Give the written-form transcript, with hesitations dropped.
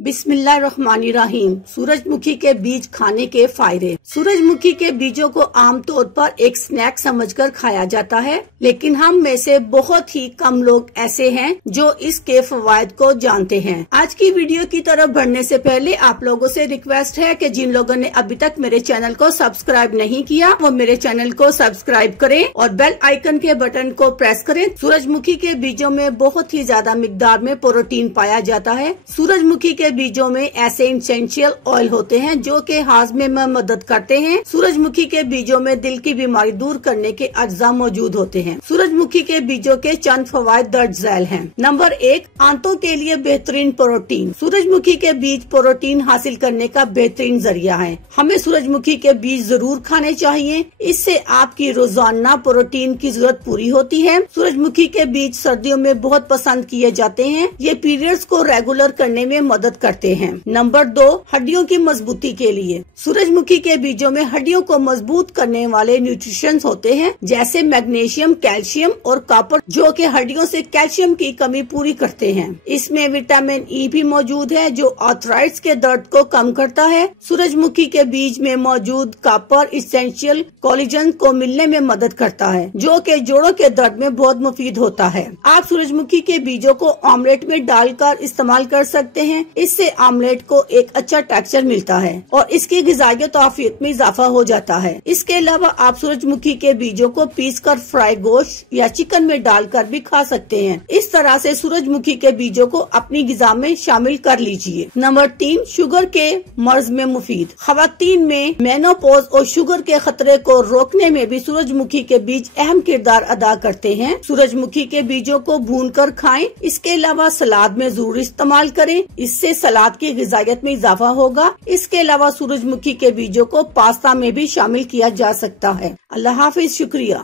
बिस्मिल्लाहिर्रहमानिर्रहीम। सूरजमुखी के बीज खाने के फायदे। सूरजमुखी के बीजों को आमतौर पर एक स्नैक समझकर खाया जाता है, लेकिन हम में से बहुत ही कम लोग ऐसे हैं जो इसके फवायद को जानते हैं। आज की वीडियो की तरफ बढ़ने से पहले आप लोगों से रिक्वेस्ट है कि जिन लोगों ने अभी तक मेरे चैनल को सब्सक्राइब नहीं किया वो मेरे चैनल को सब्सक्राइब करें और बेल आइकन के बटन को प्रेस करें। सूरजमुखी के बीजों में बहुत ही ज्यादा मिकदार में प्रोटीन पाया जाता है। सूरजमुखी के बीजों में ऐसे एसेंशियल ऑयल होते हैं जो कि हाजमे में मदद करते हैं। सूरजमुखी के बीजों में दिल की बीमारी दूर करने के अज्जा मौजूद होते हैं। सूरजमुखी के बीजों के चंद फवायद दर्ज झैल हैं। नंबर 1, आंतों के लिए बेहतरीन प्रोटीन। सूरजमुखी के बीज प्रोटीन हासिल करने का बेहतरीन जरिया है। हमें सूरजमुखी के बीज जरूर खाने चाहिए, इससे आपकी रोजाना प्रोटीन की जरूरत पूरी होती है। सूरजमुखी के बीज सर्दियों में बहुत पसंद किए जाते हैं। ये पीरियड्स को रेगुलर करने में मदद करते हैं। नंबर 2, हड्डियों की मजबूती के लिए। सूरजमुखी के बीजों में हड्डियों को मजबूत करने वाले न्यूट्रिशंस होते हैं, जैसे मैग्नीशियम, कैल्शियम और कॉपर, जो कि हड्डियों से कैल्शियम की कमी पूरी करते हैं। इसमें विटामिन ई भी मौजूद है जो आर्थराइटिस के दर्द को कम करता है। सूरजमुखी के बीज में मौजूद कॉपर इसेंशियल कोलेजन को मिलने में मदद करता है, जो कि जोड़ों के दर्द में बहुत मुफीद होता है। आप सूरजमुखी के बीजों को ऑमलेट में डालकर इस्तेमाल कर सकते हैं। इससे ऑमलेट को एक अच्छा टेक्सचर मिलता है और इसकी ग़िज़ाइयत और आफियत में इजाफा हो जाता है। इसके अलावा आप सूरजमुखी के बीजों को पीसकर फ्राई गोश्त या चिकन में डालकर भी खा सकते हैं। इस तरह से सूरजमुखी के बीजों को अपनी ग़िज़ा में शामिल कर लीजिए। नंबर 3, शुगर के मर्ज में मुफीद। खवातीन में मेनोपॉज और शुगर के खतरे को रोकने में भी सूरजमुखी के बीज अहम किरदार अदा करते हैं। सूरजमुखी के बीजों को भूनकर खाएं। इसके अलावा सलाद में जरूर इस्तेमाल करें, इससे सलाद की ग़िज़ाइयत में इजाफा होगा। इसके अलावा सूरजमुखी के बीजों को पास्ता में भी शामिल किया जा सकता है। अल्लाह हाफिज, शुक्रिया।